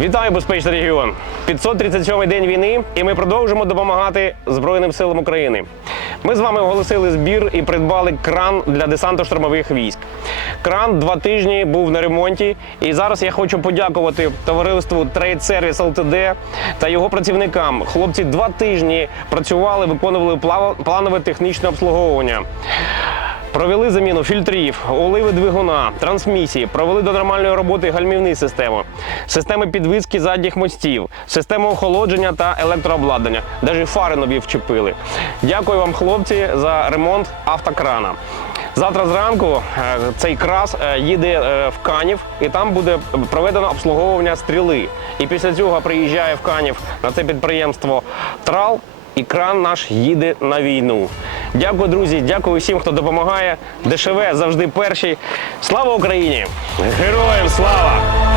Вітаю, безпечний регіон! 537-й день війни, і ми продовжимо допомагати Збройним силам України. Ми з вами оголосили збір і придбали кран для десантно-штурмових військ. Кран два тижні був на ремонті, і зараз я хочу подякувати товариству Trade Service Ltd та його працівникам. Хлопці два тижні працювали, виконували планове технічне обслуговування. Провели заміну фільтрів, оливи двигуна, трансмісії, провели до нормальної роботи гальмівні системи, системи підвіски задніх мостів, систему охолодження та електрообладнання. Навіть фари нові вчепили. Дякую вам, хлопці, за ремонт автокрана. Завтра зранку е, цей крас е, їде е, в Канів, і там буде проведено обслуговування стріли. І після цього приїжджає в Канів на це підприємство Трал. І кран наш їде на війну. Дякую, друзі. Дякую всім, хто допомагає. ДШВ завжди перший. Слава Україні! Героям слава!